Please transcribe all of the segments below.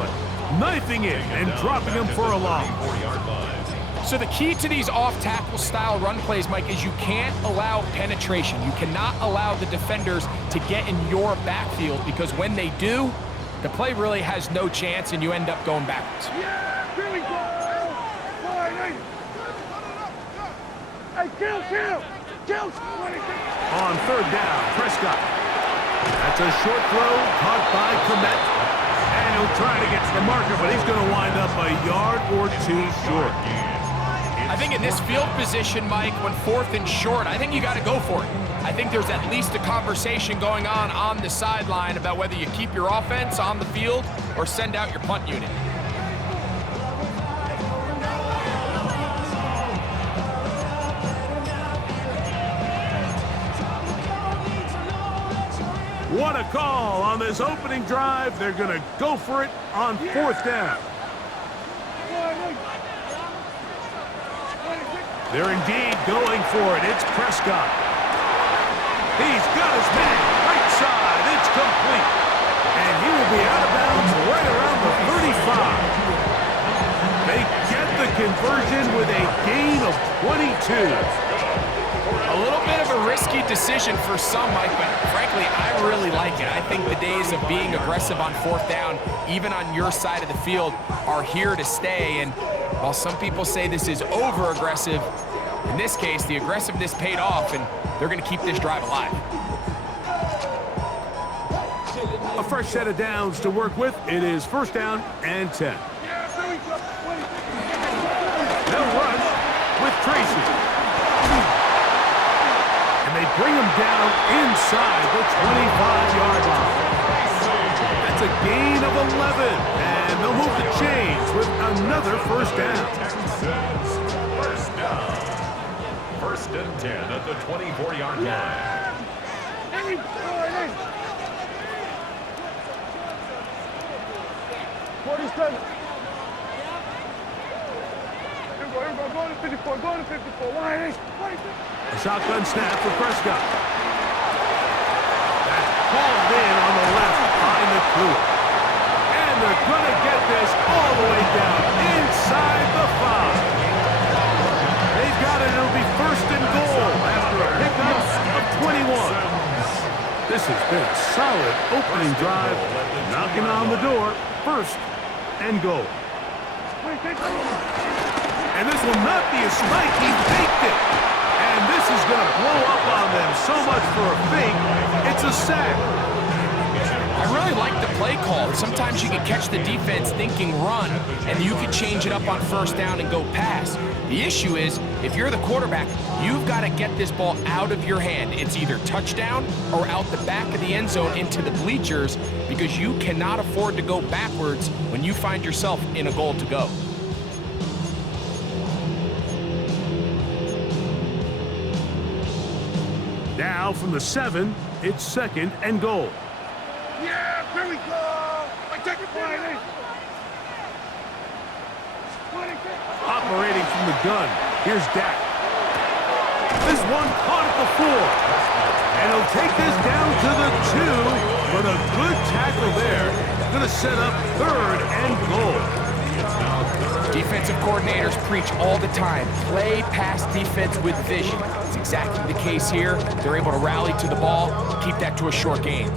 play. Knifing in and dropping him for a loss. So the key to these off-tackle style run plays, Mike, is you can't allow penetration. You cannot allow the defenders to get in your backfield, because when they do, the play really has no chance and you end up going backwards. Yeah, here we go. Hey, kill. On third down, Prescott. That's a short throw caught by Komet. And he'll try to get to the marker, but he's going to wind up a yard or two short. I think in this field position, Mike, when 4th and short, I think you got to go for it. I think there's at least a conversation going on the sideline about whether you keep your offense on the field or send out your punt unit. What a call on this opening drive. They're going to go for it on 4th down. They're indeed going for it. It's Prescott. He's got his man right side. It's complete. And he will be out of bounds right around the 35. They get the conversion with a gain of 22. A little bit of a risky decision for some, Mike, but frankly, I really like it. I think the days of being aggressive on 4th down, even on your side of the field, are here to stay. And while some people say this is over-aggressive, in this case, the aggressiveness paid off, and they're going to keep this drive alive. A fresh set of downs to work with. It is 1st down and 10. They'll rush with Tracy. And they bring him down inside the 25-yard line. That's a gain of 11. And they'll move the chains with another 1st down. 1st and 10 at the 24-yard line. Go to 54. A shotgun snap for Prescott. That's called in on the left behind the clear. And they're going to get this all the way down inside the 5. They've got it. It'll be 1st and goal after a pickup of 21. This has been a solid opening drive. Knocking on the door. 1st and goal. And this will not be a spike. He faked it. And this is going to blow up on them. So much for a fake. It's a sack. I really like the play call. Sometimes you can catch the defense thinking run, and you can change it up on 1st down and go pass. The issue is, if you're the quarterback, you've got to get this ball out of your hand. It's either touchdown or out the back of the end zone into the bleachers, because you cannot afford to go backwards when you find yourself in a goal to go. Now from the 7, it's 2nd and goal. Yeah, here we go. Operating from the gun, here's Dak. This one caught at the 4. And he'll take this down to the 2, but a good tackle there. Going to set up 3rd and goal. Defensive coordinators preach all the time, play pass defense with vision. It's exactly the case here. They're able to rally to the ball, keep that to a short gain.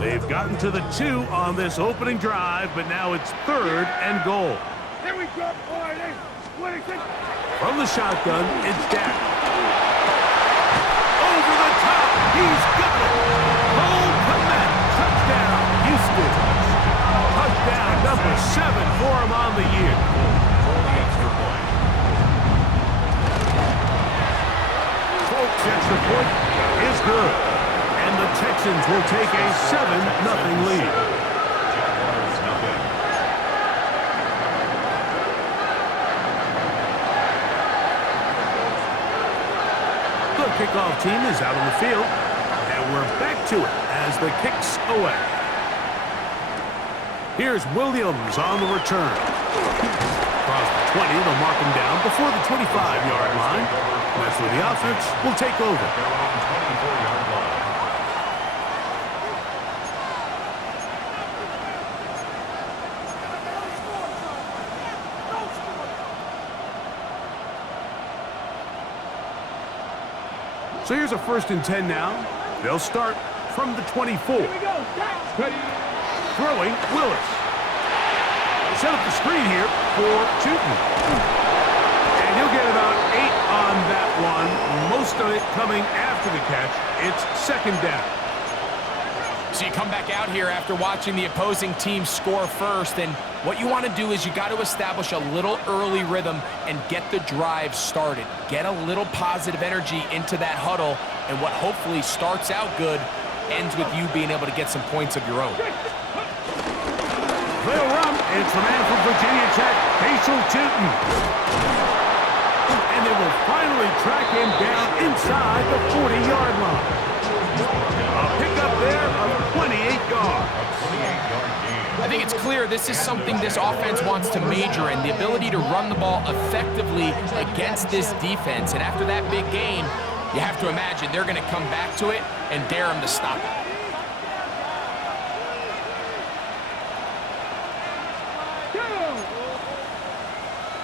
They've gotten to the 2 on this opening drive, but now it's 3rd and goal. Here we go. From the shotgun, it's Dak. Over the top, he's got it. Cole Komet, touchdown, Houston. Touchdown number 7 for him on the year. Folks, extra point is good. And the Texans will take a 7-0 lead. The kickoff team is out on the field, and we're back to it as the kick's away. Here's Williams on the return. Across the 20, they'll mark him down before the 25-yard line. And that's where the offense will take over. So here's a 1st and 10 now. They'll start from the 24. Here we go. Ready. Throwing, Willis. Set up the screen here for Tootin. And he'll get about 8 on that one. Most of it coming after the catch. It's 2nd down. So you come back out here after watching the opposing team score first, and what you want to do is you got to establish a little early rhythm and get the drive started. Get a little positive energy into that huddle, and what hopefully starts out good ends with you being able to get some points of your own. They'll run. It's the man from Virginia Tech, Facial Tootin. And they will finally track him down inside the 40-yard line. A pickup there of 28 yards. I think it's clear this is something this offense wants to major in, the ability to run the ball effectively against this defense. And after that big game, you have to imagine they're going to come back to it and dare them to stop it. Go.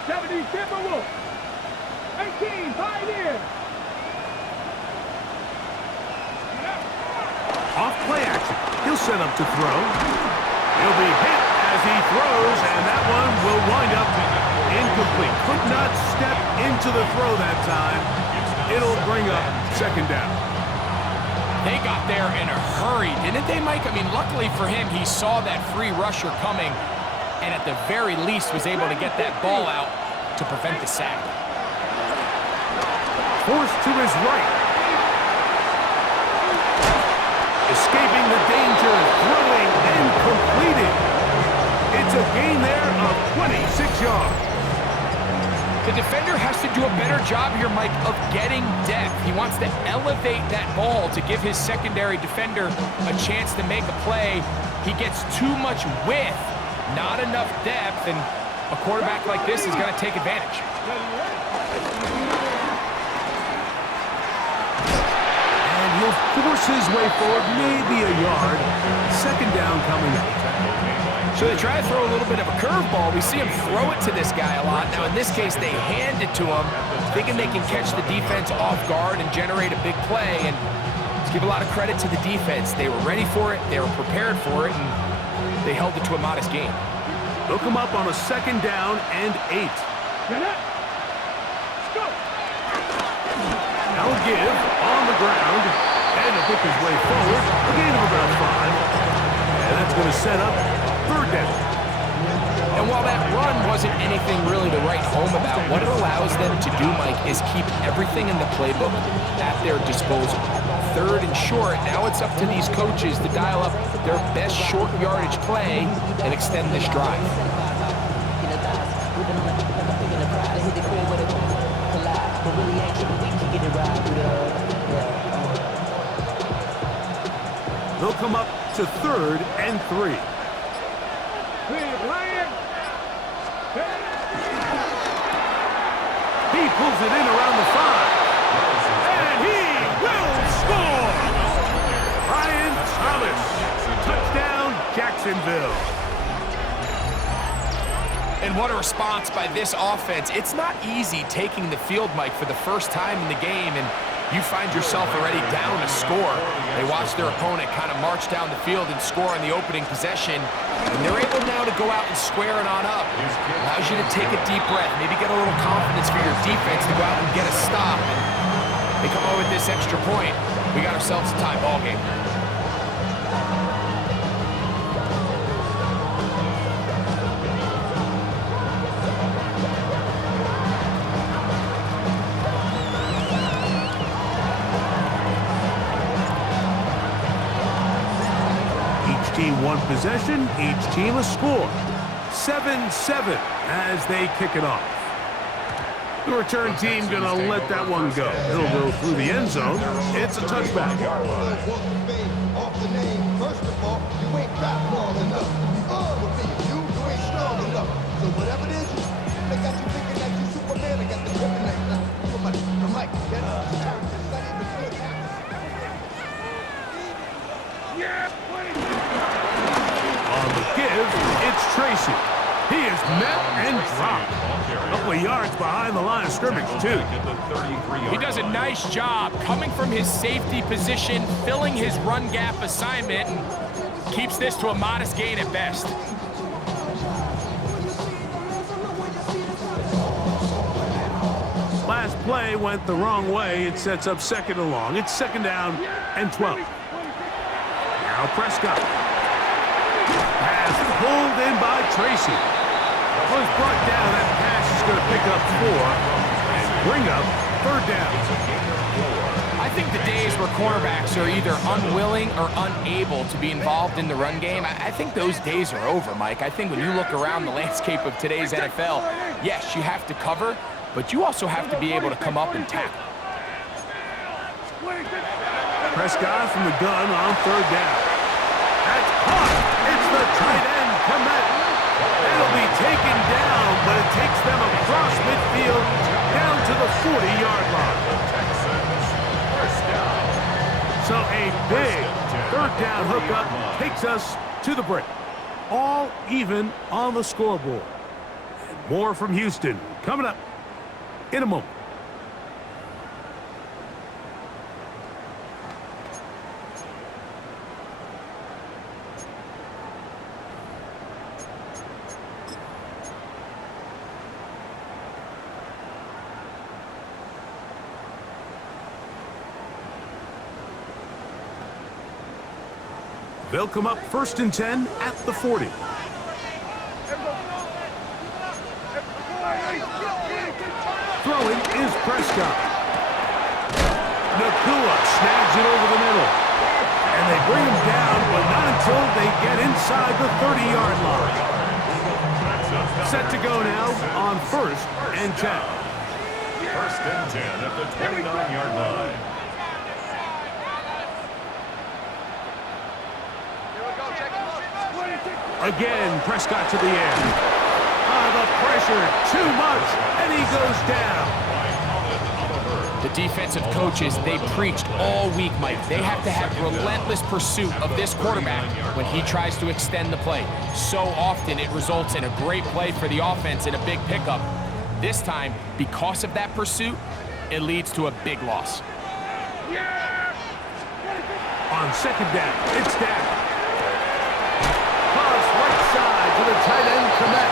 70 Timberwolves. 18 Pioneers. Off play action. He'll set up to throw. He'll be hit as he throws, and that one will wind up incomplete. Could not step into the throw that time. It'll bring up 2nd down. They got there in a hurry, didn't they, Mike? I mean, luckily for him, he saw that free rusher coming, and at the very least was able to get that ball out to prevent the sack. Forced to his right. Escaping the danger, throwing, and completed. It's a gain there of 26 yards. The defender has to do a better job here, Mike, of getting depth. He wants to elevate that ball to give his secondary defender a chance to make a play. He gets too much width, not enough depth, and a quarterback like this is going to take advantage. He'll force his way forward, maybe a yard. 2nd down coming up. So they try to throw a little bit of a curveball. We see him throw it to this guy a lot. Now, in this case, they hand it to him, thinking they can catch the defense off guard and generate a big play. And let's give a lot of credit to the defense. They were ready for it, they were prepared for it, and they held it to a modest gain. They'll come up on a 2nd down and 8. Get it. Let's go. Now give on the ground, and he'll pick his way forward, a gain of about 5. And that's going to set up 3rd down. And while that run wasn't anything really to write home about, what it allows them to do, Mike, is keep everything in the playbook at their disposal. 3rd and short, now it's up to these coaches to dial up their best short yardage play and extend this drive. They'll come up to 3rd and 3. He pulls it in around the 5. And he will score! Brian Thomas. Touchdown, Jacksonville. And what a response by this offense. It's not easy taking the field, Mike, for the first time in the game, and you find yourself already down a score. They watch their opponent kind of march down the field and score on the opening possession, and they're able now to go out and square it on up. Allows you to take a deep breath, maybe get a little confidence for your defense to go out and get a stop. And they come over with this extra point. We got ourselves a tie ball game. One possession, each team a score. 7-7 as they kick it off. The return team gonna let that one go. It'll go through the end zone. It's a touchback. Off the name, first of all, you ain't rap long enough. You ain't strong enough. So whatever it is, they got you thinking that you Superman. I got the kryptonite. I'm like, get up. Yeah, 20. On the give, it's Tracy. He is met and dropped. A couple of yards behind the line of scrimmage, too. He does a nice job coming from his safety position, filling his run gap assignment, and keeps this to a modest gain at best. Last play went the wrong way. It sets up second and long. It's second down and 12. Now Prescott. Pass pulled in by Tracy. Was brought down. That pass is going to pick up 4 and bring up third down. I think the days where cornerbacks are either unwilling or unable to be involved in the run game, I think those days are over, Mike. I think when you look around the landscape of today's NFL, yes, you have to cover, but you also have to be able to come up and tackle. Prescott from the gun on third down. That's caught. It's the tight end, Komet. It'll be taken down, but it takes them across midfield down to the 40-yard line. So a big third down hookup takes us to the break. All even on the scoreboard. And more from Houston coming up in a moment. They'll come up 1st and 10 at the 40. Throwing is Prescott. Nakua snags it over the middle. And they bring him down, but not until they get inside the 30-yard line. Set to go now on 1st and 10. 1st and 10 at the 29-yard line. Again, Prescott to the air. The pressure, too much, and he goes down. The defensive coaches, they preached all week, Mike. They have to have relentless pursuit of this quarterback when he tries to extend the play. So often it results in a great play for the offense and a big pickup. This time, because of that pursuit, it leads to a big loss. On second down, it's down. Pass right side to the tight end, Komet.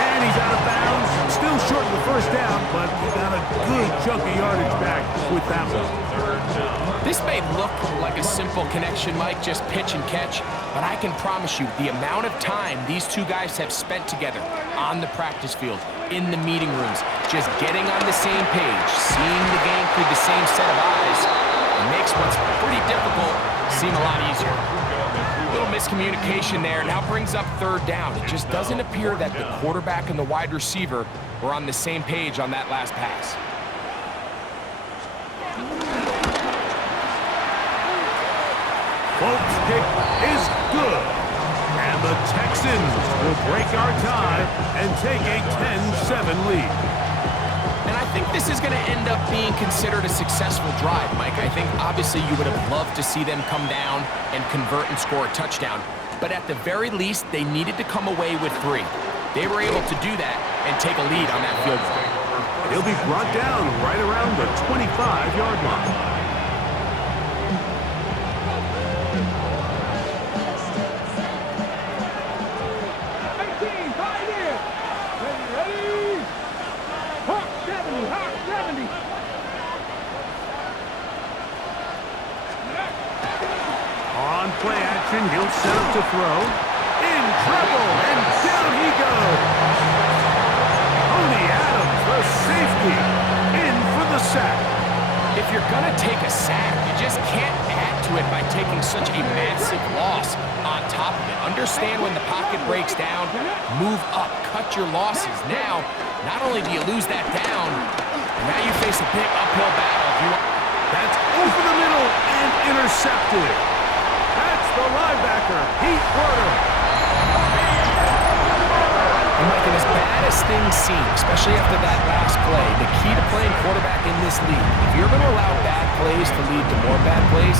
And he's out of bounds. Still short of the first down, but he got a good chunk of yardage back with that one. This may look like a simple connection, Mike, just pitch and catch, but I can promise you the amount of time these two guys have spent together on the practice field, in the meeting rooms, just getting on the same page, seeing the game through the same set of eyes, it makes what's pretty difficult seem a lot easier. Little miscommunication there now brings up third down. It just doesn't appear that the quarterback and the wide receiver were on the same page on that last pass. Folks' kick is good. And the Texans will break our tie and take a 10-7 lead. And I think this is going to end up being considered a successful drive, Mike. I think obviously you would have loved to see them come down and convert and score a touchdown. But at the very least, they needed to come away with 3. They were able to do that and take a lead on that field goal. He'll be brought down right around the 25-yard line. On play action, he'll set up to throw. In trouble, and down he goes. Tony Adams, the safety, in for the sack. If you're going to take a sack, you just can't add to it by taking such a massive loss on top of it. Understand when the pocket breaks down, move up, cut your losses. Now, not only do you lose that down, but now you face a big uphill battle. That's over the middle and intercepted. That's the linebacker, Pete Werner. And Mike, as bad as things seem, especially after that last play, the key to playing quarterback in this league, if you're going to allow bad plays to lead to more bad plays,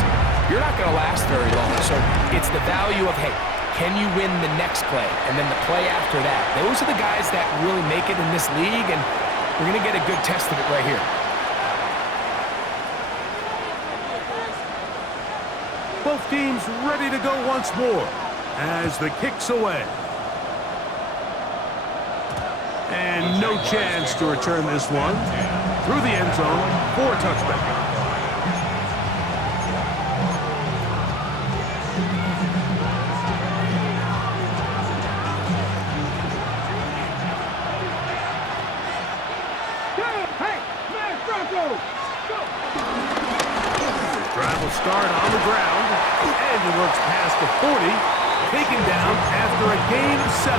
you're not going to last very long. So it's the value of, hey, Can you win the next play and then the play after that? Those are the guys that really make it in this league, and we're going to get a good test of it right here. Both teams ready to go once more as the kick's away. And no chance to return this one through the end zone for a touchback. Drive will start on the ground, and he works past the 40, taken down after a gain of 7.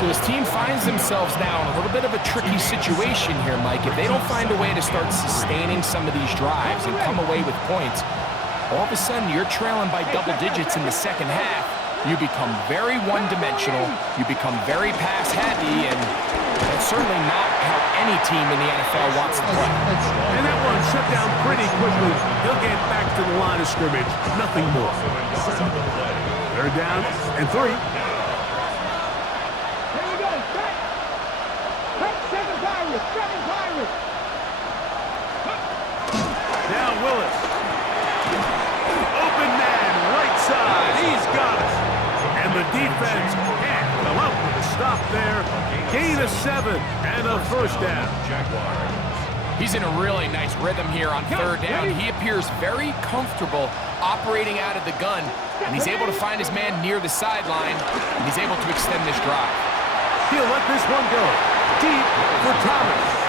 So this team finds themselves now in a little bit of a tricky situation here, Mike. If they don't find a way to start sustaining some of these drives and come away with points, all of a sudden you're trailing by double digits in the second half. You become very one-dimensional, you become very pass-heavy, and that's certainly not how any team in the NFL wants to play. And that one shut down pretty quickly. He'll get back to the line of scrimmage, nothing more. They're down and 3. Now Willis. Open man, right side. He's got it. And the defense can't come up with a stop there. Gain of 7 and a first down. He's in a really nice rhythm here on third down. He appears very comfortable operating out of the gun, and he's able to find his man near the sideline, and he's able to extend this drive. He'll let this one go. Deep for Thomas.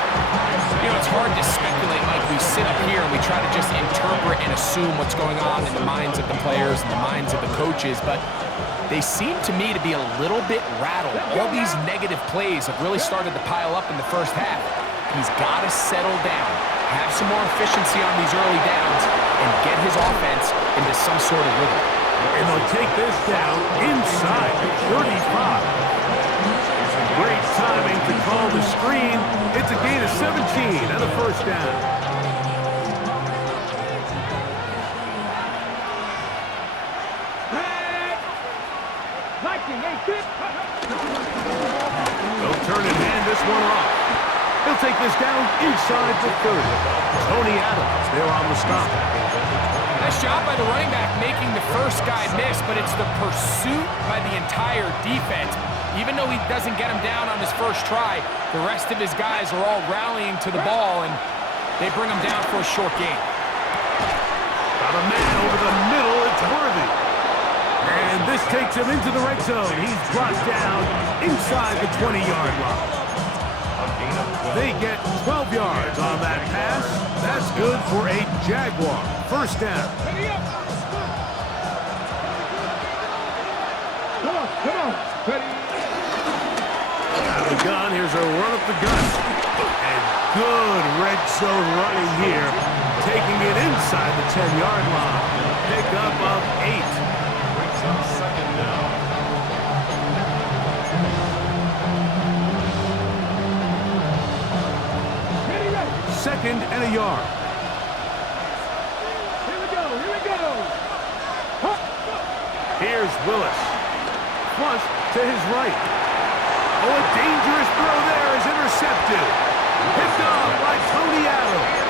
You know, it's hard to speculate, Mike. We sit up here and we try to just interpret and assume what's going on in the minds of the players and the minds of the coaches, but they seem to me to be a little bit rattled. All these negative plays have really started to pile up in the first half. He's got to settle down, have some more efficiency on these early downs, and get his offense into some sort of rhythm. And they'll take this down inside the 35. Great timing to call the screen. It's a gain of 17 and a first down. They'll turn and hand this one off. He'll take this down inside the 30. Tony Adams there on the stop. Nice job by the running back making the first guy miss, but it's the pursuit by the entire defense. Even though he doesn't get him down on his first try, the rest of his guys are all rallying to the ball, and they bring him down for a short gain. Got a man over the middle. It's Worthy. And this takes him into the red zone. He's brought down inside the 20-yard line. They get 12 yards on that pass. That's good for a Jaguar. First down. Come on. Ready. Out of the gun, here's a run up the gun. And good red zone running here. Taking it inside the 10-yard line. Pickup of 8. Second down. Second and a yard. Here we go. Here's Willis. Flush to his right. Oh, a dangerous throw there is intercepted. Picked off by Tony Adams.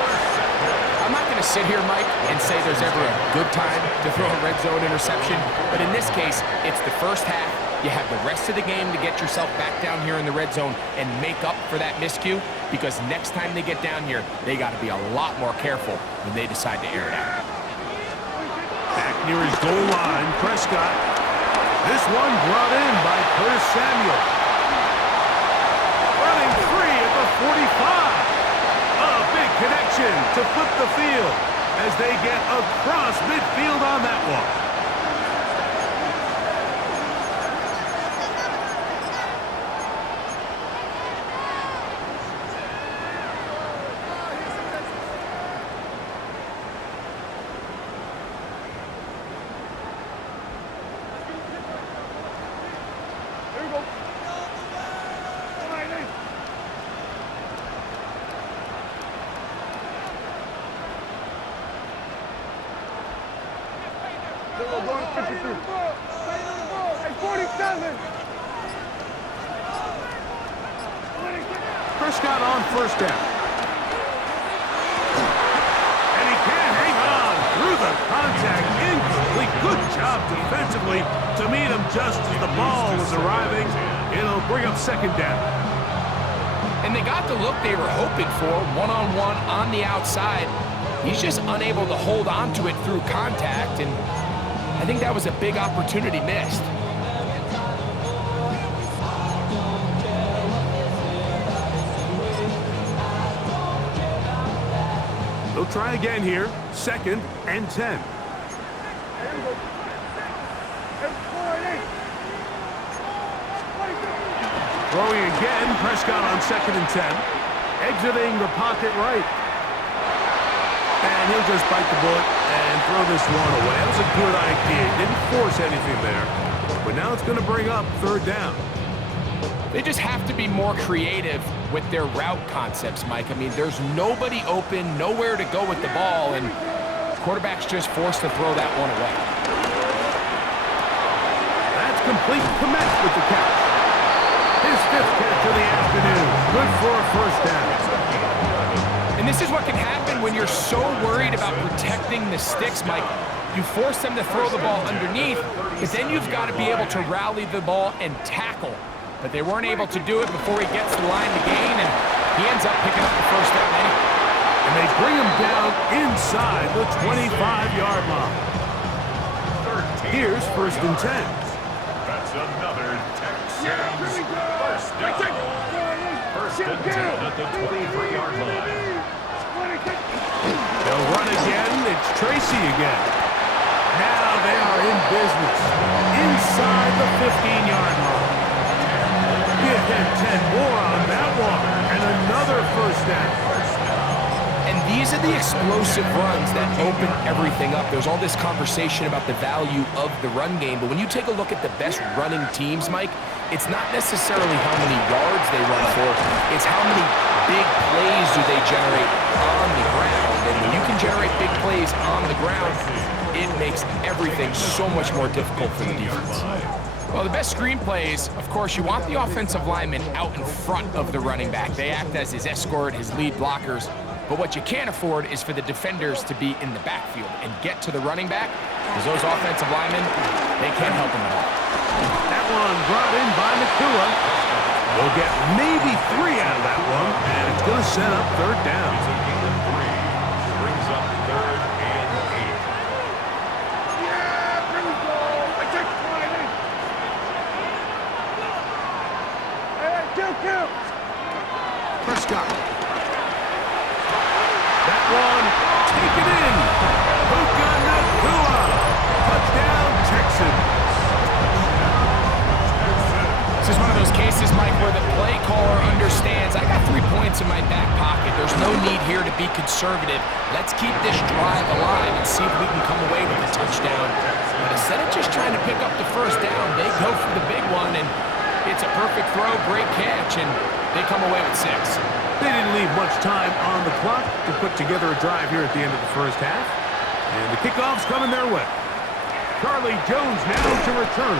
I'm not going to sit here, Mike, and say there's ever a good time to throw a red zone interception, but in this case, it's the first half. You have the rest of the game to get yourself back down here in the red zone and make up for that miscue, because next time they get down here, they got to be a lot more careful when they decide to air it out. Back near his goal line, Prescott. This one brought in by Curtis Samuel. Running free at the 45. A big connection to flip the field as they get across midfield on that one. Go, 53. Prescott on first down. And he can't hang on through the contact. Incomplete. Good job defensively to meet him just as the ball was arriving. It'll bring up second down. And they got the look they were hoping for, one-on-one on the outside. He's just unable to hold on to it through contact, and I think that was a big opportunity missed. They'll try again here. 2nd and 10. Throwing again. Prescott on 2nd and 10. Exiting the pocket right. And he'll just bite the bullet and throw this one away. That was a good idea. Didn't force anything there. But now it's going to bring up 3rd down. They just have to be more creative with their route concepts, Mike. I mean, there's nobody open, nowhere to go with the ball, and quarterback's just forced to throw that one away. That's complete. Komet with the catch. His 5th catch of the afternoon. Good for a 1st down. And this is what can happen when you're so worried about protecting the sticks, Mike. You force them to throw the ball underneath, but then you've got to be able to rally the ball and tackle. But they weren't able to do it before he gets the line to gain, and he ends up picking up the 1st down anyway. And they bring him down inside the 25-yard line. Here's 1st and 10. That's another Texans 1st down. 1st and 10 at the 23-yard line. They'll run again. It's Tracy again. Now they are in business inside the 15-yard line. Give him 10 more on that one. And another 1st down. And these are the explosive runs that open everything up. There's all this conversation about the value of the run game, but when you take a look at the best running teams, Mike, it's not necessarily how many yards they run for, it's how many big plays do they generate on the ground. And when you can generate big plays on the ground, it makes everything so much more difficult for the defense. Well, the best screen plays, of course, you want the offensive lineman out in front of the running back. They act as his escort, his lead blockers. But what you can't afford is for the defenders to be in the backfield and get to the running back, because those offensive linemen, they can't help him at all. That one brought in by Nakua. They'll get maybe 3 out of that one, and it's going to set up 3rd down. It's a gain of 3. Brings up 3rd and 8. Prescott. That one taken in. Puka Nakua. Touchdown, Texans. This is one of those cases, Mike, where the play caller understands, I got 3 points in my back pocket. There's no need here to be conservative. Let's keep this drive alive and see if we can come away with a touchdown. But instead of just trying to pick up the 1st down, they go for the big one, and it's a perfect throw, great catch, and they come away with 6. They didn't leave much time on the clock to put together a drive here at the end of the 1st half. And the kickoff's coming their way. Charlie Jones now to return.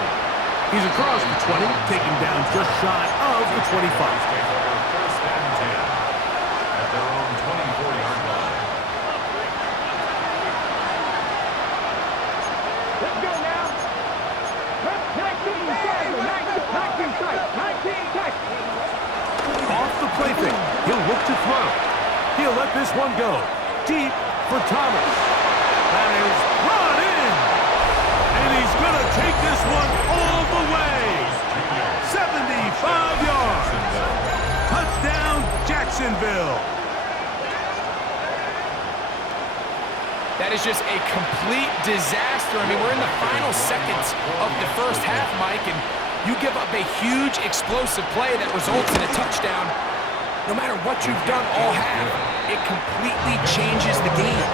He's across the 20, taking down just shy of the 25. 1st and 10 at their own 24-yard line. Let's go now. 19 sight. Off the play fake. He'll look to throw. He'll let this one go. Deep for Thomas. That is brought in. And he's going to take this one all the way. 75 yards. Touchdown, Jacksonville. That is just a complete disaster. I mean, we're in the final seconds of the 1st half, Mike, and you give up a huge explosive play that results in a touchdown. No matter what you've done all half, it completely changes the game.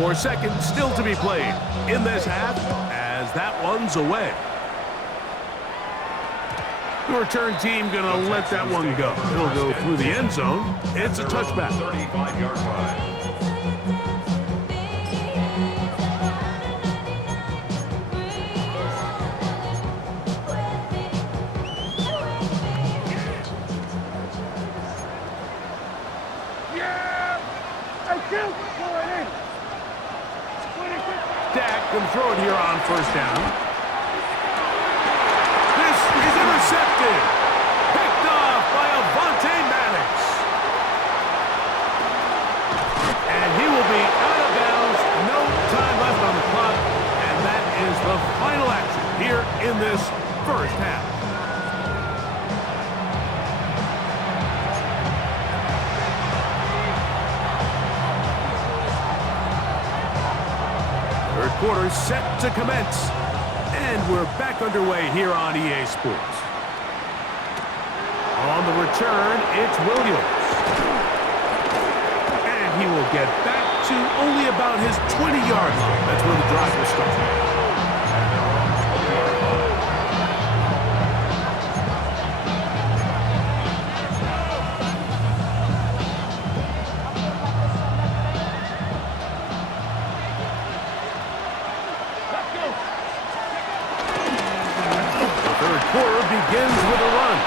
4 seconds still to be played in this half as that one's away. The return team going to let that one go. It'll go through the end zone. It's a touchback. 35-yard line. Dak can throw it here on first down. This is intercepted. Picked off by Avonte Maddox. And he will be out of bounds. No time left on the clock. And that is the final action here in this first half. Third quarter set to commence. And we're back underway here on EA Sports. On the return, it's Williams. And he will get back to only about his 20-yard line. That's where the drive will start. Begins with a run.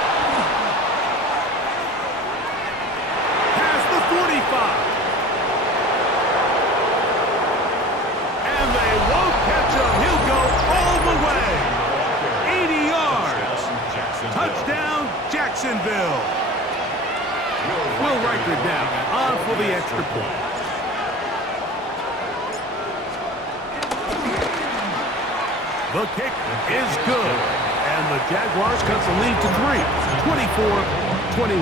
Past the 45. And they won't catch him. He'll go all the way. 80 yards. Touchdown, Jacksonville. Will Riker down on for the extra point. The kick is good. And the Jaguars cut the lead to 3, 24-21.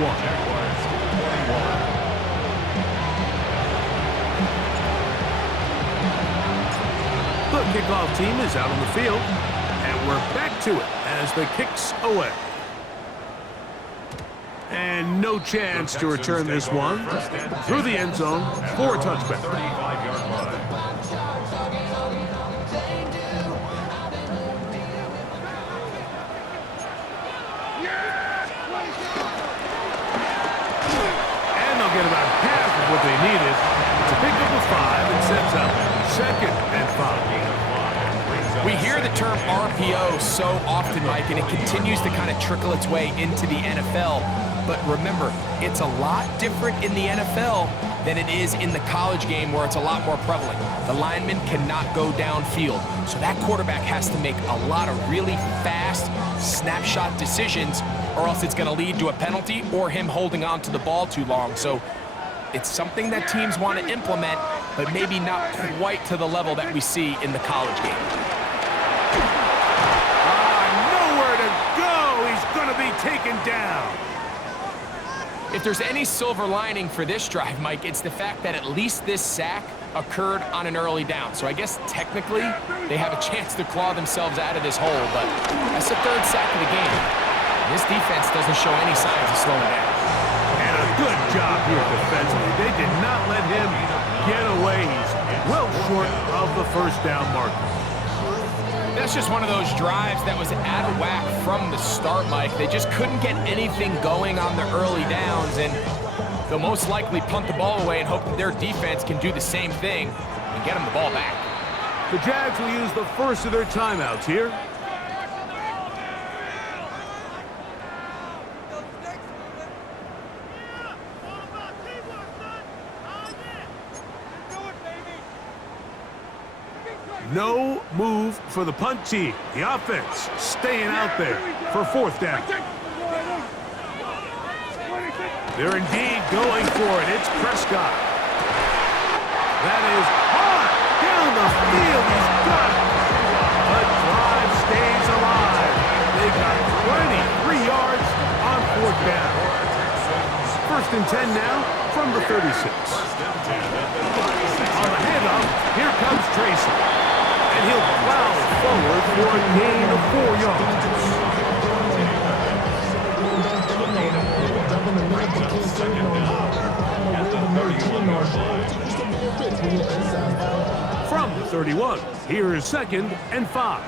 The kickoff team is out on the field, and we're back to it as the kick's away. And no chance to return this one through the end zone for a touchback. 35-yard line. Get about half of what they needed to pick up a 5 and sets up 2nd and 5. We hear the term RPO so often, Mike, and it continues to kind of trickle its way into the NFL. But remember, it's a lot different in the NFL than it is in the college game where it's a lot more prevalent. The lineman cannot go downfield, so that quarterback has to make a lot of really fast snapshot decisions, or else it's going to lead to a penalty or him holding on to the ball too long. So it's something that teams want to implement, but maybe not quite to the level that we see in the college game. Nowhere to go. He's going to be taken down. If there's any silver lining for this drive, Mike, it's the fact that at least this sack occurred on an early down. So I guess technically they have a chance to claw themselves out of this hole, but that's the 3rd sack of the game. This defense doesn't show any signs of slowing down. And a good job here defensively. They did not let him get away. He's well short of the first down marker. That's just one of those drives that was out of whack from the start, Mike. They just couldn't get anything going on the early downs, and they'll most likely punt the ball away and hope that their defense can do the same thing and get them the ball back. The Jags will use the first of their timeouts here. No move for the punt team. The offense staying out there for 4th down. They're indeed going for it. It's Prescott. That is hard down the field. He's got it. The drive stays alive. They got 23 yards on 4th down. 1st and 10 now from the 36. On the handoff, here comes Tracy. And he'll plow forward for a gain of 4 yards. From the 31, here is 2nd and 5.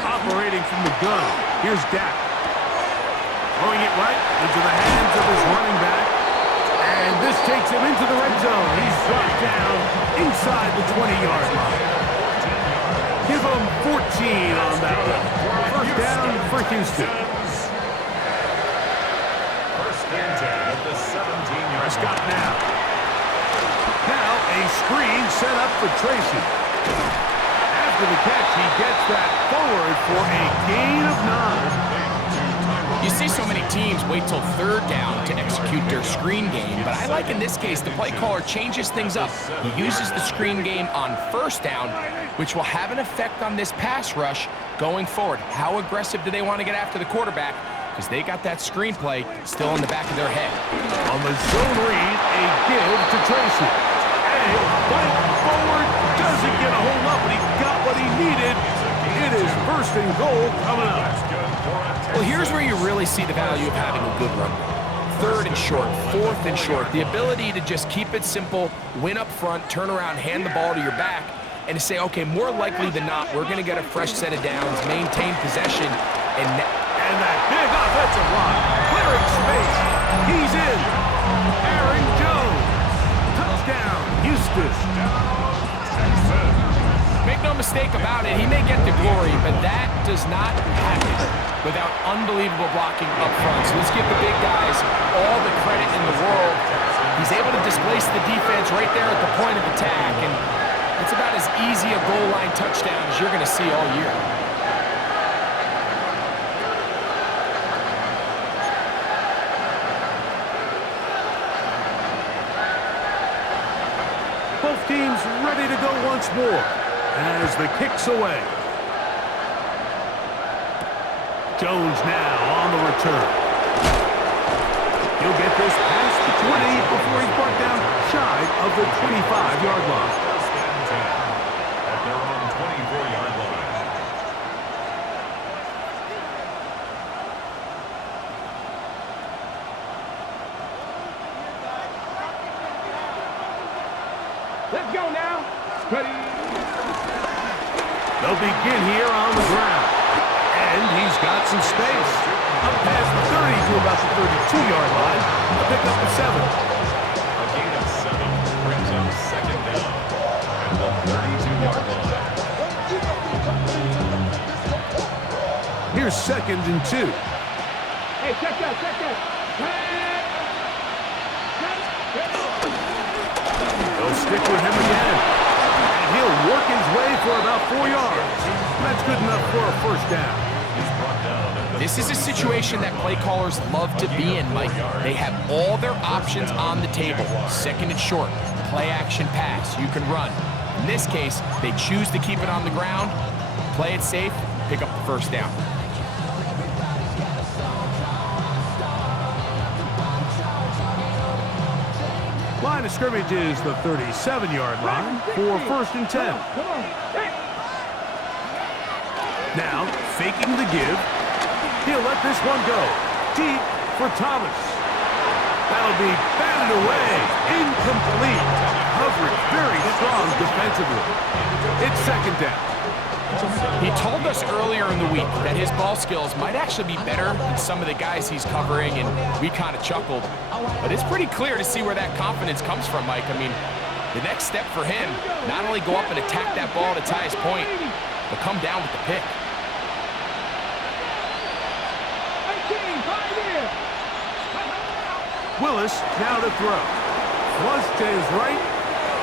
Operating from the gun. Here's Dak. Throwing it right into the hands of his running back. And this takes him into the red zone. He's brought down inside the 20-yard line. Give him 14 on that one. First down for Houston. First and 10 at the 17-yard Prescott now. Now a screen set up for Tracy. After the catch, he gets that forward for a gain of 9. You see so many teams wait till third down to execute their screen game, but I like in this case the play caller changes things up. He uses the screen game on first down, which will have an effect on this pass rush going forward. How aggressive do they want to get after the quarterback? Because they got that screenplay still in the back of their head. On the zone read, a give to Tracy. And he'll fight forward, doesn't get a hold up, but he got what he needed. It is first and goal coming up. Well, here's where you really see the value of having a good run. Third and short, fourth and short. The ability to just keep it simple, win up front, turn around, hand the ball to your back, and to say, okay, more likely than not, we're going to get a fresh set of downs, maintain possession, and that big offensive line, clearing space. He's in. Aaron Jones. Touchdown, Houston. make no mistake about it, he may get the glory, but that does not happen without unbelievable blocking up front. So let's give the big guys all the credit in the world. He's able to displace the defense right there at the point of attack, and it's about as easy a goal line touchdown as you're going to see all year. Both teams ready to go once more as the kick's away. Jones now on the return. He'll get this past the 20 before he's brought down shy of the 25-yard line. First and 10 at their own 24-yard line. Let's go now. Ready. They'll begin here on the ground. And he's got some space. Up past the 30 to about the 32-yard line. A pick up the 7. A gain of 7 brings up second down at the 32-yard line. Here's 2nd and 2. Hey, check that, check that. They'll stick with him again. And he'll work his way for about 4 yards. That's good enough for a first down. This is a situation that play callers love to be in, Mike. They have all their options on the table. 2nd and short, play action pass, you can run. In this case, they choose to keep it on the ground, play it safe, pick up the first down. Line of scrimmage is the 37-yard line for 1st and 10. Come on. Hey. Now, faking the give. He'll let this one go. Deep for Thomas. That'll be batted away. Incomplete. Coverage very strong defensively. It's 2nd down. He told us earlier in the week that his ball skills might actually be better than some of the guys he's covering, and we kind of chuckled. But it's pretty clear to see where that confidence comes from, Mike. I mean, the next step for him, not only go up and attack that ball to tie his point, but come down with the pick. Willis now to throw. Flush to his right.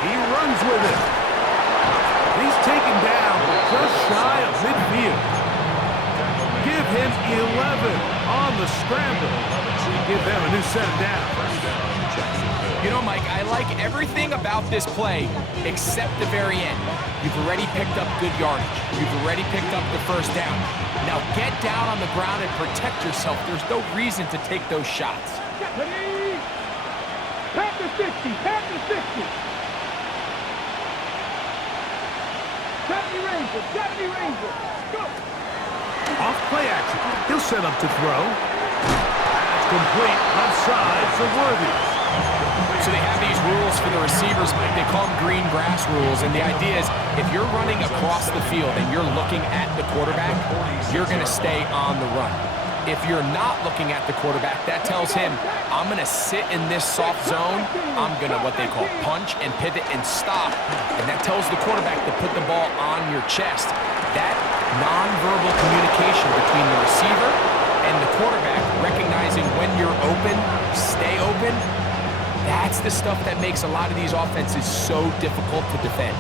He runs with it. He's taken down just shy of midfield. Give him 11 on the scramble. Give them a new set of downs. You know, Mike, I like everything about this play except the very end. You've already picked up good yardage. You've already picked up the first down. Now get down on the ground and protect yourself. There's no reason to take those shots. Ready. Pat the 50. Pat the 50. 70 Rangers. 70 Rangers. Go. Off play action. He'll set up to throw. That's complete. Left side for Worthy. So they have these rules for the receivers, Mike. They call them green grass rules, and the idea is if you're running across the field and you're looking at the quarterback, you're going to stay on the run. If you're not looking at the quarterback, that tells him, I'm going to sit in this soft zone. I'm going to what they call punch and pivot and stop. And that tells the quarterback to put the ball on your chest. That nonverbal communication between the receiver and the quarterback, recognizing when you're open, stay open, that's the stuff that makes a lot of these offenses so difficult to defend.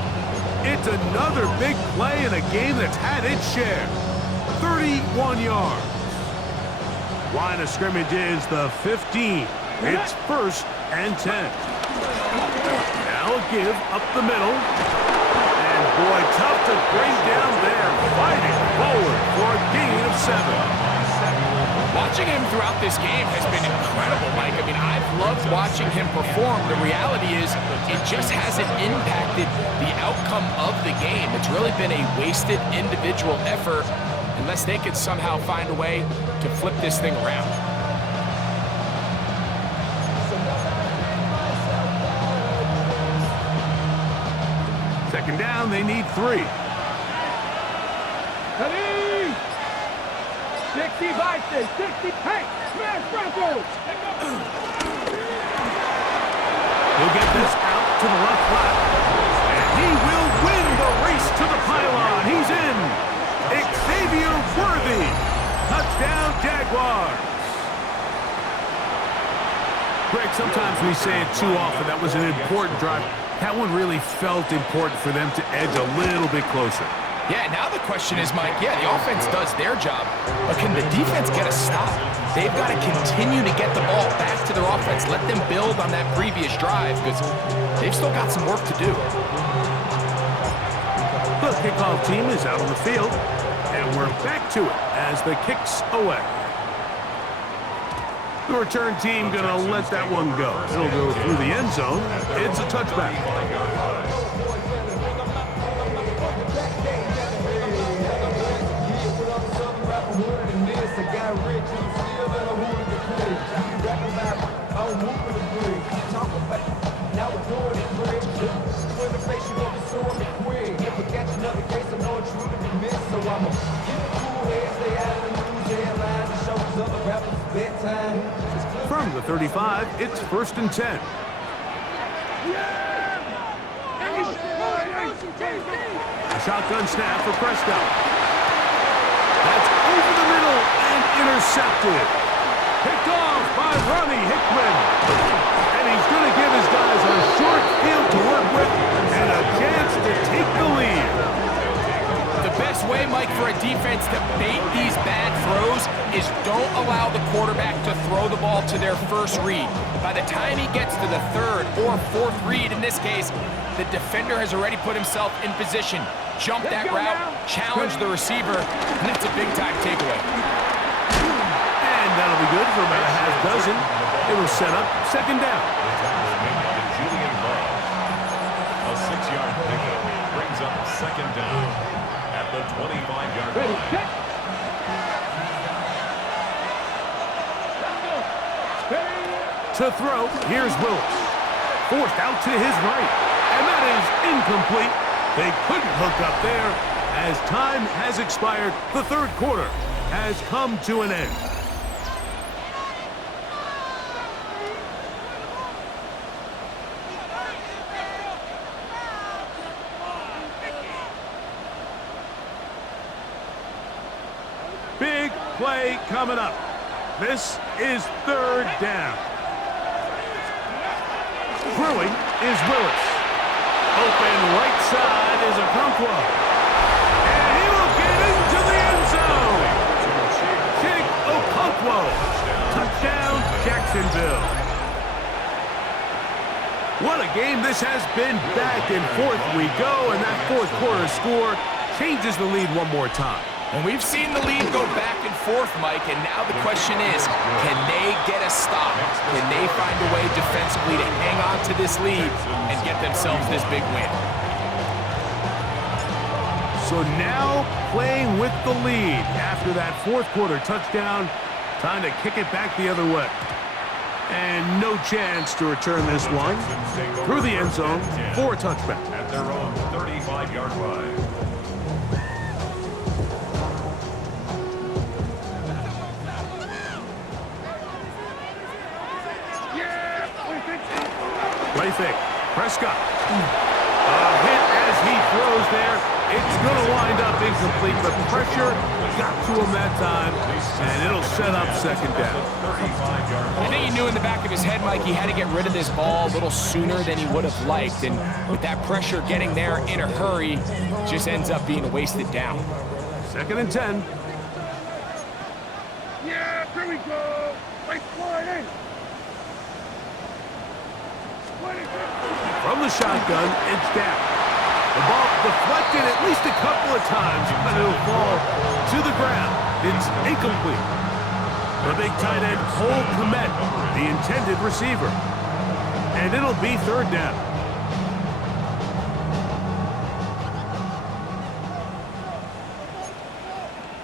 It's another big play in a game that's had its share. 31 yards. Line of scrimmage is the 15. It's 1st and 10. Now a give up the middle. And boy, tough to bring down there. Fighting forward for a gain of 7. Watching him throughout this game has been incredible, Mike. I mean, I've loved watching him perform. The reality is it just hasn't impacted the outcome of the game. It's really been a wasted individual effort unless they could somehow find a way to flip this thing around. Second down, they need 3. Ready? 60 Vikings, 60 Hey, smash Broncos! He'll get this out to the left flat. And he will win the race to the pylon. He's in. Xavier Worthy. Touchdown, Jaguars. Greg, sometimes we say it too often. That was an important drive. That one really felt important for them to edge a little bit closer. Yeah, now the question is, Mike, yeah, the offense does their job, but can the defense get a stop? They've got to continue to get the ball back to their offense. Let them build on that previous drive because they've still got some work to do. The kickoff team is out on the field, and we're back to it as the kick's away. The return team going to let that one go. It'll go through the end zone. It's a touchback. From the 35, it's 1st and 10. A shotgun snap for Prescott. That's over the middle and intercepted. Picked off by Ronnie Hickman. And he's going to give his guys a short field to work with and a chance to take the lead. The best way, Mike, for a defense to bait these bad throws is don't allow the quarterback to throw the ball to their first read. By the time he gets to the 3rd or 4th read, in this case, the defender has already put himself in position. Jump that route, challenge the receiver, and it's a big-time takeaway. And that'll be good for about a half dozen. It'll set up 2nd down. A 6-yard pickup brings up 2nd down at the 25-yard line. To throw, here's Willis. Forced out to his right. And that is incomplete. They couldn't hook up there. As time has expired, the 3rd quarter has come to an end. Big play coming up. This is 3rd down. Throwing is Willis. Open right side is Okonkwo. And he will get into the end zone. Kick Okonkwo. Touchdown, Jacksonville. What a game this has been. Back and forth we go, and that 4th quarter score changes the lead one more time. And we've seen the lead go back and forth, Mike, and now the question is, can they get a stop? Can they find a way defensively to hang on to this lead and get themselves this big win? So now playing with the lead after that 4th quarter touchdown, time to kick it back the other way. And no chance to return this one through the end zone for a touchback. At their own 35-yard line. Play fake. Prescott. A hit as he throws there. It's going to wind up incomplete, but pressure got to him that time, and it'll set up second down. I think he knew in the back of his head, Mike, he had to get rid of this ball a little sooner than he would have liked, and with that pressure getting there in a hurry, just ends up being a wasted down. 2nd and 10. Yeah, here we go. Right slide in. From the shotgun, it's down. The ball deflected at least a couple of times, but it'll fall to the ground. It's incomplete. The big tight end, Cole Kmet, the intended receiver. And it'll be 3rd down.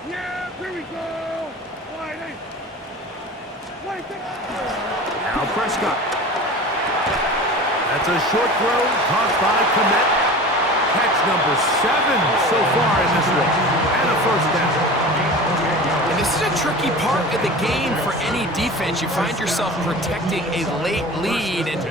Yeah, here we go. Slide in. Now Prescott. That's a short throw, caught by Kmet. Catch number 7 so far in this one, and a 1st down. And this is a tricky part of the game for any defense. You find yourself protecting a late lead, and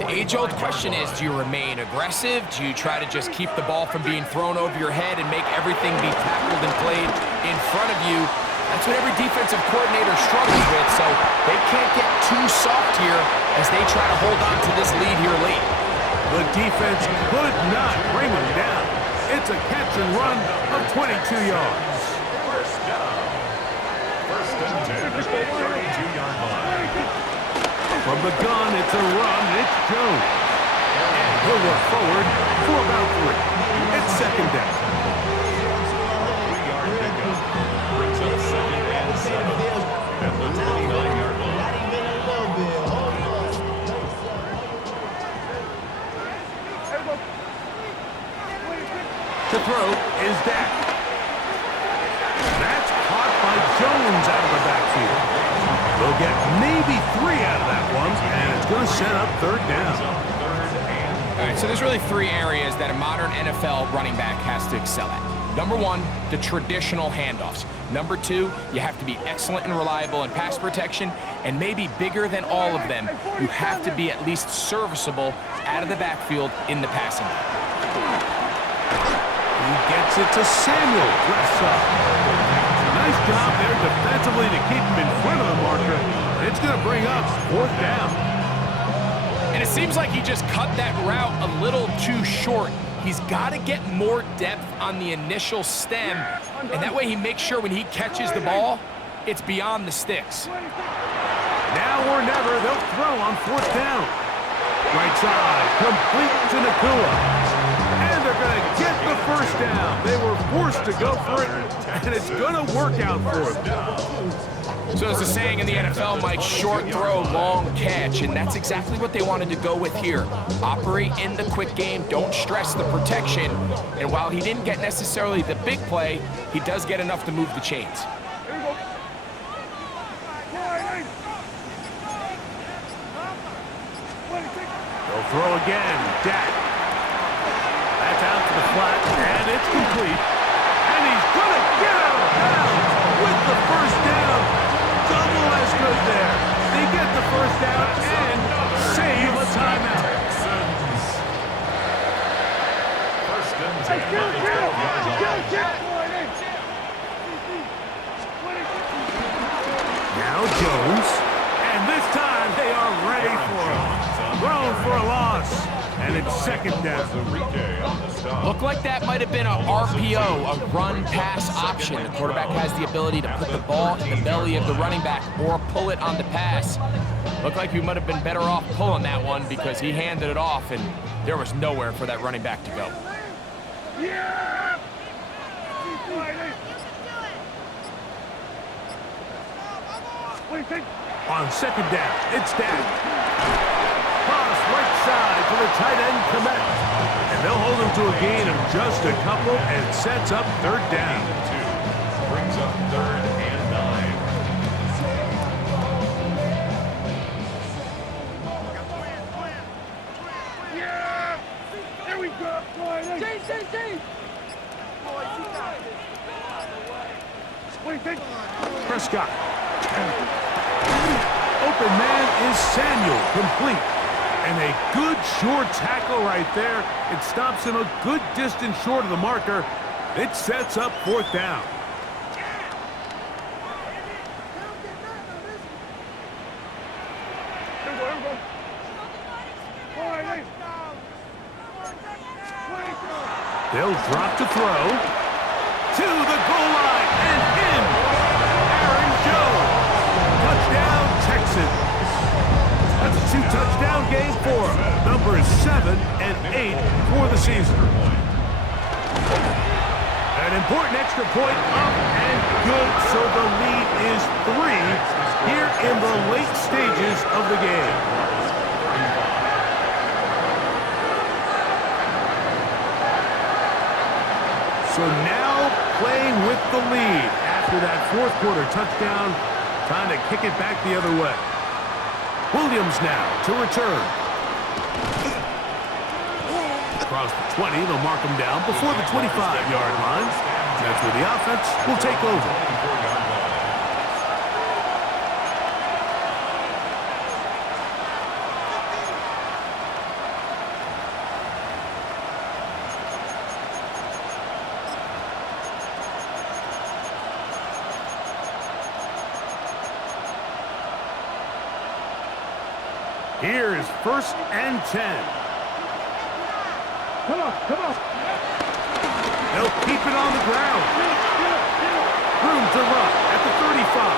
the age-old question is, do you remain aggressive? Do you try to just keep the ball from being thrown over your head and make everything be tackled and played in front of you? That's what every defensive coordinator struggles with, so they can't get too soft here as they try to hold on to this lead here late. The defense could not bring them down. It's a catch and run of 22 yards. First down. 1st and 10 at the 32-yard line. From the gun, it's a run. It's Jones. And he'll look forward for about 3. It's 2nd down. 3-yard pickup. Brings up 2nd and 7 at the 29-yard line. To throw is Dak. That's caught by Jones out of the backfield. They'll get maybe 3 out of that one, and it's going to set up 3rd down. All right, so there's really 3 areas that a modern NFL running back has to excel at. Number 1, the traditional handoffs. Number 2, you have to be excellent and reliable in pass protection, and maybe bigger than all of them, you have to be at least serviceable out of the backfield in the passing game. He gets it to Samuel, left side. Nice job there defensively to keep him in front of the marker. It's going to bring up 4th down. And it seems like he just cut that route a little too short. He's got to get more depth on the initial stem, and that way he makes sure when he catches the ball, it's beyond the sticks. Now or never, they'll throw on 4th down. Right side, complete to Nakua. And they're going to get the 1st down. They were forced to go for it, and it's going to work out for them. So as the saying in the NFL, Mike, short throw, long catch, and that's exactly what they wanted to go with here. Operate in the quick game, don't stress the protection, and while he didn't get necessarily the big play, he does get enough to move the chains. They'll throw again, Dak. That's out to the flat, and it's complete. And he's going to get out of bounds with the 1st down. Double as good there. They get the 1st down and save a timeout. 1st and 10 at the 12-yard line. Now Jones, and this time they are ready for him. Thrown for a loss, and it's 2nd down. Looked like that might have been a RPO, a run-pass option. The quarterback has the ability to put the ball in the belly of the running back or pull it on the pass. Looked like he might have been better off pulling that one because he handed it off, and there was nowhere for that running back to go. Yeah! On 2nd down, it's Dak. Cross right side to the tight end, Kmet. And they'll hold him to a gain of just a couple, and it sets up 3rd down. Brings up 3rd and 9. Prescott. Open man is Samuel, complete. And a good short tackle right there. It stops him a good distance short of the marker. It sets up 4th down. They'll drop to throw. To the goal line and in. Aaron Jones. Touchdown, Texans. That's a 2-touchdown game for him. Numbers 7 and 8 for the season. An important extra point up and good, so the lead is 3 here in the late stages of the game. So now playing with the lead after that 4th quarter touchdown, trying to kick it back the other way. Williams now to return. Across the 20, they'll mark him down before the 25-yard line. That's where the offense will take over. Here is 1st and 10. Come on. They'll keep it on the ground. Room to run at the 35.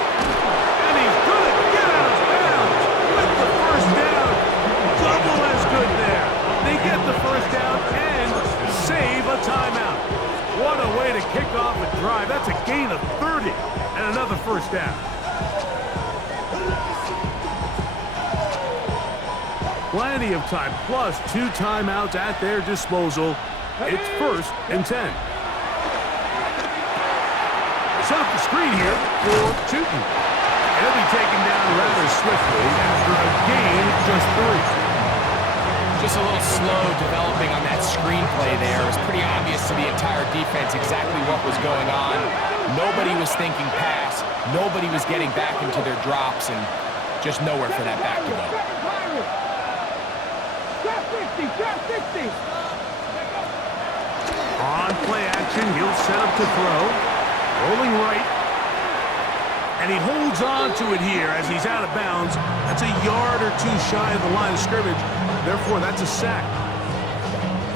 And he's going to get out of bounds with the 1st down. Double as good there. They get the 1st down and save a timeout. What a way to kick off a drive. That's a gain of 30 and another 1st down. Plenty of time, plus 2 timeouts at their disposal. It's 1st and 10. Set up the screen here for Tootin. He'll be taken down rather swiftly after a gain of just 3. Just a little slow developing on that screenplay there. It was pretty obvious to the entire defense exactly what was going on. Nobody was thinking pass. Nobody was getting back into their drops, and just nowhere for that back to go. Drop 60. On play action, he'll set up to throw. Rolling right. And he holds on to it here as he's out of bounds. That's a yard or 2 shy of the line of scrimmage. Therefore, that's a sack.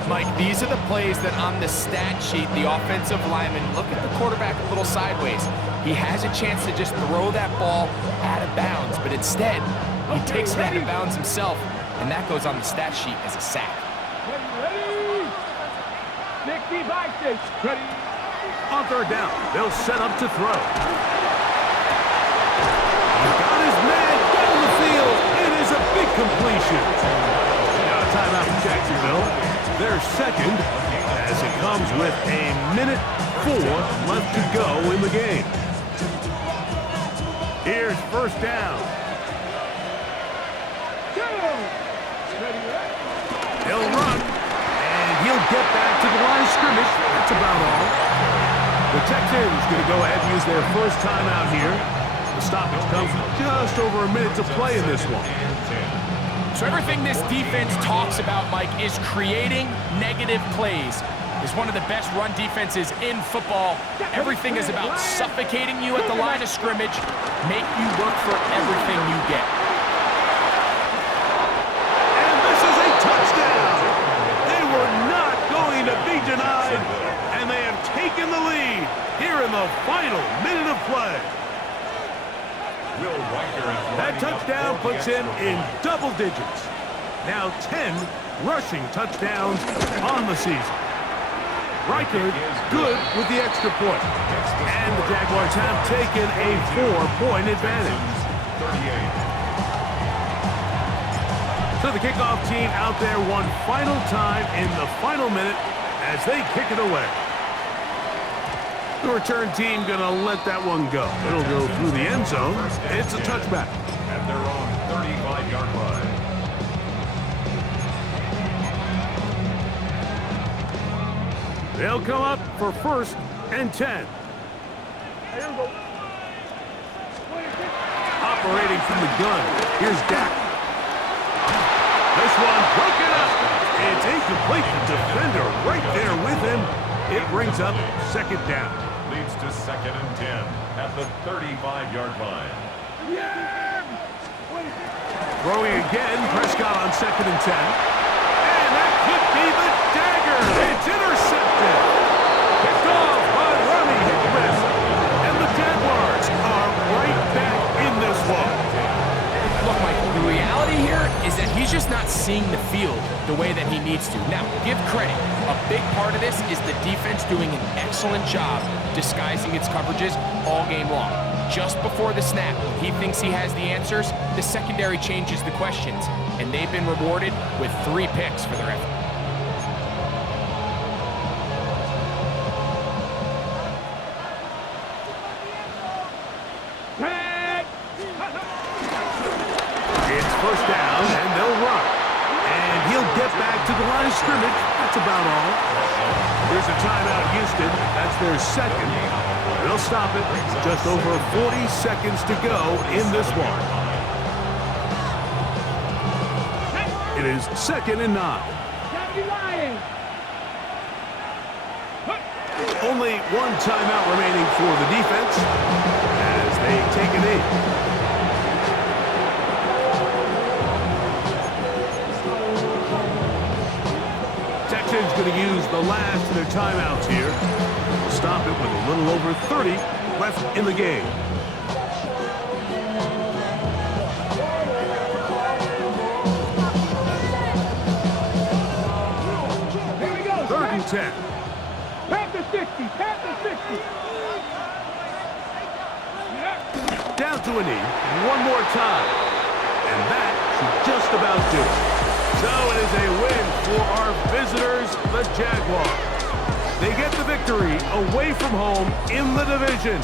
Mike, these are the plays that on the stat sheet, the offensive lineman, look at the quarterback a little sideways. He has a chance to just throw that ball out of bounds, but instead, he takes it out of bounds himself, and that goes on the stat sheet as a sack. Ready? 60 by 6. Ready? On 3rd down, they'll set up to throw. He's got his man down the field. It is a big completion. Now a timeout for Jacksonville. Their second, as it comes with a minute 4 left to go in the game. Here's 1st down. He'll run, and he'll get back to the line of scrimmage. That's about all. The Texans going to go ahead and use their 1st timeout here. The stoppage comes with just over a minute to play in this one. So everything this defense talks about, Mike, is creating negative plays. It's one of the best run defenses in football. Everything is about suffocating you at the line of scrimmage, make you work for everything you get. And this is a touchdown! They were not going to be denied, and they have taken the lead here in the final minute of play. That touchdown puts him in double digits. Now 10 rushing touchdowns on the season. Reichard good with the extra point. And the Jaguars have taken a 4-point advantage. So the kickoff team out there one final time in the final minute as they kick it away. The return team going to let that one go. It'll go through the end zone. It's a touchback. At their own 35-yard line. They'll come up for 1st and 10. Operating from the gun, here's Dak. This one broken up. It's incomplete. The defender right there with him. It brings up second down. Leads to 2nd and 10 at the 35-yard line. Throwing again, Prescott on 2nd and 10. And that could be the dagger. It's intercepted. Picked off by Ronnie Hickman. And the Jaguars are right back in this one. Look, Mike, the reality here is that he's just not seeing the field the way that he needs to. Now, give credit. A big part of this is the defense doing an excellent job disguising its coverages all game long. Just before the snap, when he thinks he has the answers, the secondary changes the questions, and they've been rewarded with 3 picks for their effort. It's first down, and they'll run. And he'll get back to the line of scrimmage. That's about all. Here's a timeout, Houston. That's their second. They'll stop it. Just over 40 seconds to go in this one. It is 2nd and 9. Only one timeout remaining for the defense as they take a knee. Texans going to use the last of their timeouts here. They'll stop it with a little over 30 left in the game. Here we go. 3rd and 10. Pat the 60. Pat the 60. Down to a knee. One more time. And that should just about do it. So it is a win for our visitors, the Jaguars. They get the victory away from home in the division.